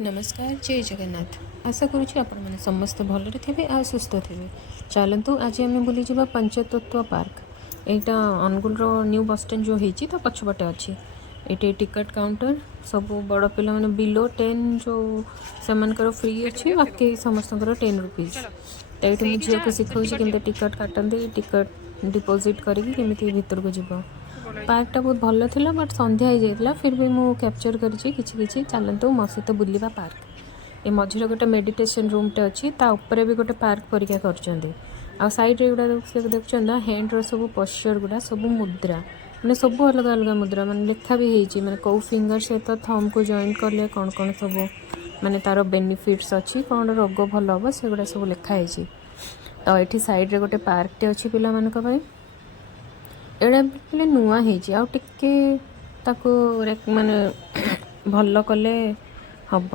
नमस्कार जय जगन्नाथ आशा करुँच आपण समस्ते भलरे थे आ सुस्थ थे। चलतु आज आम बुली जा पंचतत्व पार्क। यहाँ अनुगुल न्यू बस स्टैंड जो होती तो पछपटे अच्छी ये टिकट काउंटर सब बड़ पिला मैंने बिलो 10 जो से फ्री अच्छी बाकी समस्त 10 रुपीज। तो ये मुझे झील को शिखाऊँ केमी टिकट काटते टिकट डिपोजिट करके भीतर को जीव। पार्कटा बहुत भल था बट संध्या हो जाता फिर भी मुझे कैप्चर कर चलतु मो सहित बुलवा पार्क। ये मझे गोटे मेडिटेशन रूमटे अच्छी तापर भी गोटे पार्क परीक्षा कर सैड्रे गुड़ा देखुं हैंड्र सब पोस्चर गुड़ा सब मुद्रा मैंने सब अलग अलग मुद्रा मैंने लिखा भी होती मैंने कौ फिंगर सहित थम को जॉइन कले कौन कौन सब माने तार बेनिफिट्स अच्छी कौन रोग भल हम से गुड़ा सब लिखाई। तो ये सैड्रे गोटे पार्कटे अच्छी पिला मानी एड़ा भी नुआ हो माने भल कले हम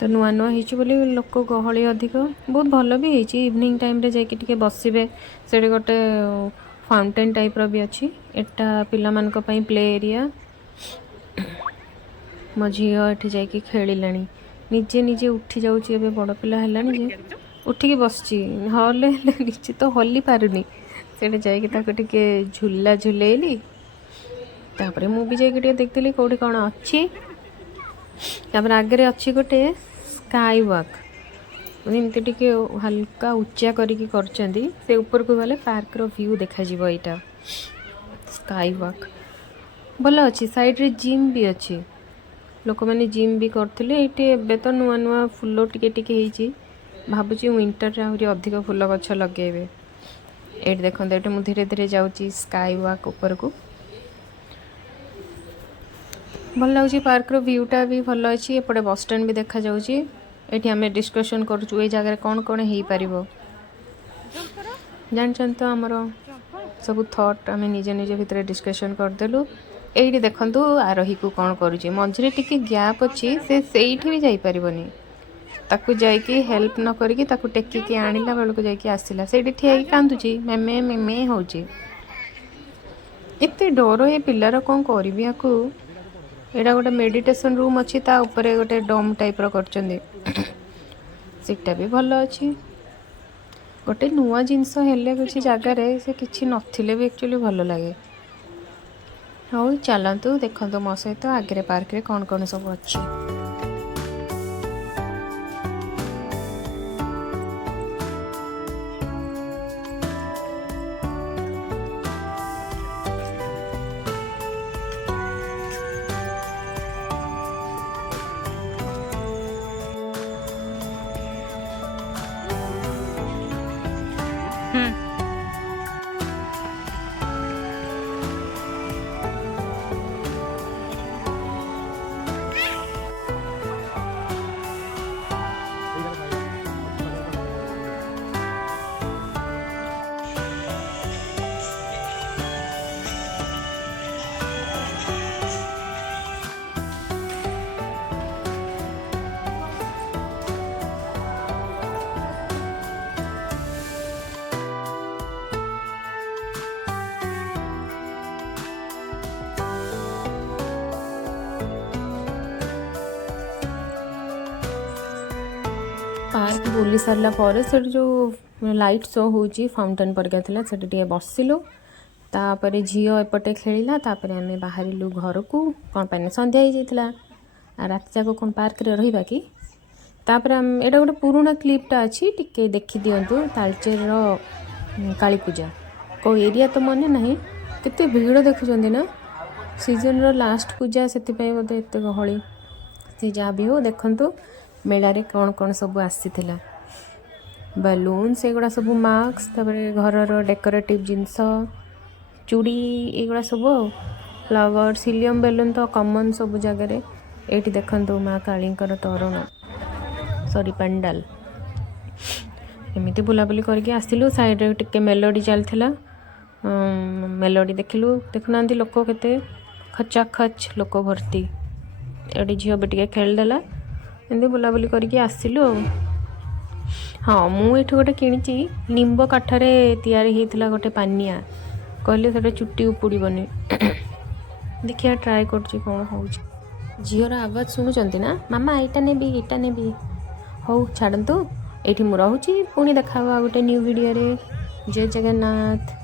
तो नुआ नुआ बोली लोक गहली अधिक बहुत भल भी होती इवनिंग टाइम रे जाकि टिके बसबे से गोटे फाउंटेन टाइप रो भी अच्छी एटा पिला मान को पई प्ले एरिया मो झील ये जाकि खेलानी निजे निजे उठी जाऊँगी ए बड़ पिला है उठिकी बस हल निजे तो हली पारुनी से जाके झूला झूलेली तापर मुझे जाकि देखती कौटी कौन अच्छी तापर आगे अच्छी गोटे स्काई वॉक एमती टी हल्का उच्चा करके ऊपर को गले पार्क रो व्यू देखा यहाँ स्काई वॉक भल अच्छी साइड रे जिम भी अच्छी लोक मैंने जिम भी करते ये तो नुआ नुआ फुल टिके भावुँ विंटर आहरी अधिक फुल गछ लगे ये देखो ये मुझे धीरे धीरे जाऊँगी स्काई वॉक ऊपर को भल लगुच पार्क रो व्यूटा भी भल अच्छी एपटे बस स्टैंड भी देखा जाऊँगी ये आम डिस्कसन करूँ जगह कौन कौन हो पार जानते तो आमर सब थट आम निजे निजे भितर डिस्कसन करदेलु ये देखु आरोही को कौन करुचे मझे टिके गैप अच्छी से भी जापरनी ताकू जाइए हेल्प न करिकी ताकू टेकिकी आनिला बेल को जाइए आसला से ठिया कांदुची मेमे मेमे होची एते डर ये पिलार कौन करी याकू एटा गोटे मेडिटेशन रूम अच्छी ता ऊपर गोटे डोम टाइप रो करचंदी सीटा भी भल अच्छी गोटे नुआ जिनस हेले किसी जगार से किसी नथिले भी एक्चुअली भल लगे। हाँ चलतु देखो मो सहित आगे पार्क रे कौन कौन सब अच्छी। पार्क बुली सारा पर जो लाइट शो होची फाउंटेन परिका थिला सेठी टिके बसिलु तापर झील एपटे खेलिला तापर आमे बाहरिलु घर को कौन पाने संध्या हो जाइतिला रात जाक कौन पार्क रे रहिबा कि तापर एटा गोटे पुराना क्लिपटा अच्छी टिके देखि दियंतु तालचेर रो काली पूजा को एरिया तो मने नहीं केते भीड़ देखुचंदी ना सीजन रो लास्ट पूजा सेति पय बोधे एते गहली से जा भी हो देखंतु मेला रे कौन कौन सब आसीथिला बलून से गुड़ा सब मास्क घर डेकोरेटिव जिनस चूड़ी एगुड़ा सब फ्लावर सिलियम बेलून तो कॉमन सब जगह ये देखो माँ काली तोरण सॉरी पंडाल एमती बुलाबुली करके आसिलु साइड रे टिके मेलोडी चलथिला मेलोडी देखिलु देखुना लोक केते खचा खच लोक भर्ती एडी झील भी टिके खेलदेला एमती बुलाबुली करके आसिलु। हाँ मुझे गोटे किणी निम्ब काठरे तैयारी होता गोटे पानिया कहले से चुट्टी उपुड़बनी देखिए ट्राए कर कौन हो झीर आवाज शुणुंट ना मामा एटा नेबी हौ छाड़ू ये मुझे पुणी देखा गोटे न्यू वीडियो रे। जय जगन्नाथ।